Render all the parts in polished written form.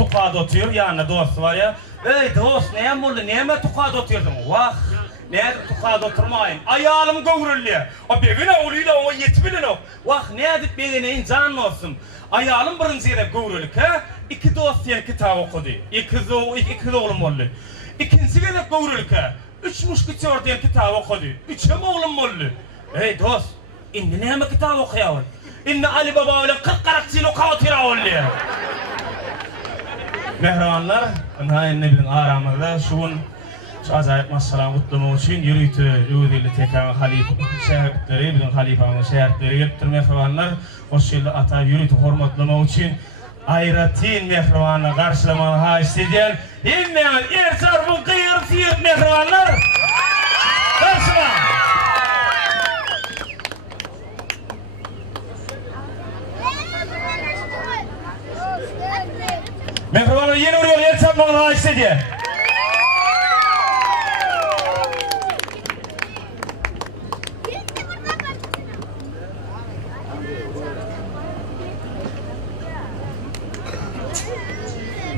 tukada oturuyor, yanında dostu var ya. Ey dost, neyem oldu, neyeme tukada oturdun? Vah, neyem tukada oturmayın? Ayağım göğürüllü. O begine oluyla o yetmilin o. Vah, ne edip begineyin canın olsun. Ayağım birinci yere göğürülük ha? İki dost yeni kitap okudu. İki oğlum oldu. İkinci yere göğürülük ha? 3 muşketör diye kitap okudu. 3 oğlum oldu. Ey dost, indi neyeme kitap okuyavun? İndi Ali Baba öyle 40 karakçıyla kavutira oldu. Mehrabanlar, indi bizim aramızda şu acayip masalan kutlamak için yürüytü, Yudili Tekan Halifa şehirleri, bizim Halifa'nın şehirleri geliptir mehrabanlar. O şekilde ata yürüytü hormatlamak için ayratin mehrabanla karşılamanı haşediyen inmeyen ersar bu kıyır sıyır mehrabanlar karşılan. Mehrabanlar yeni uğruyor ersar bu haşediyen.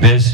Biz